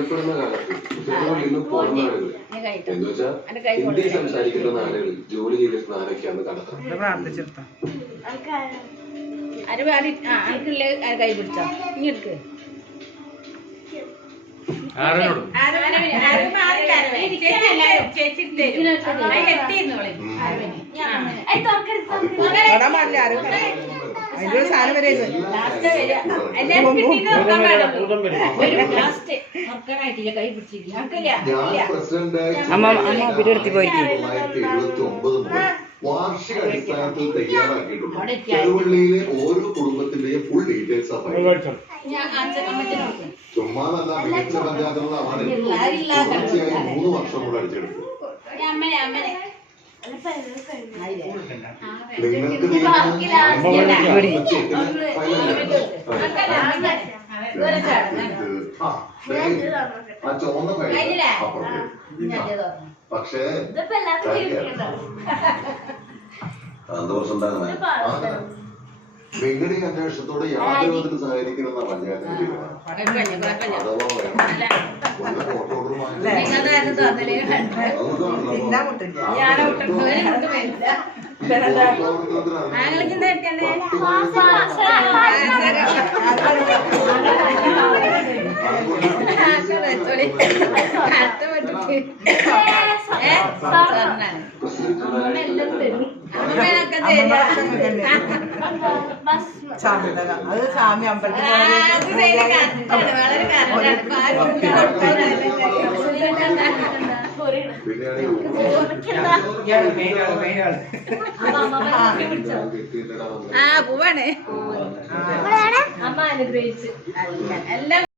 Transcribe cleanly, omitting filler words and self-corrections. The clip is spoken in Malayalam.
അറിയപ്പെടുന്ന കാലത്ത് കുട്ടികളിൽ നിന്നും പോകുന്ന ആളുകൾ എന്ന് വെച്ചാൽ ഹിന്ദി സംസാരിക്കുന്ന ആളുകൾ ജോലി ചെയ്തിരുന്ന ആരൊക്കെയാന്ന് കണ്ടെത്തണം. കൈ പിടിച്ചോ ഇങ്ങെടുക്ക് വാർഷിക അടിസ്ഥാനത്തിൽ തയ്യാറാക്കിയിട്ടുണ്ട്. ചെറുവള്ളിയിലെ ഓരോ കുടുംബത്തിന്റെയും ഫുൾ ഡീറ്റെയിൽസ് ചുമ്മാതല്ല, മികച്ച പഞ്ചായത്തുള്ള അവാർഡ് തുടർച്ചയായി 3 വർഷം കൂടെ അടിച്ചെടുത്തു. നിങ്ങൾക്ക് ആ ചുവന്ന പക്ഷേ വെങ്കടി അന്വേഷണത്തോടെ യാതൊരു വിധത്തിൽ സഹകരിക്കണമെന്ന പഞ്ചായത്തിന്റെ തീരുമാനം. അഥവാ വേണം കോർട്ട് ഓർഡറുമായി അത് സ്വാമി പോവാണ് അമ്മ അനുഗ്രഹിച്ച് എല്ലാം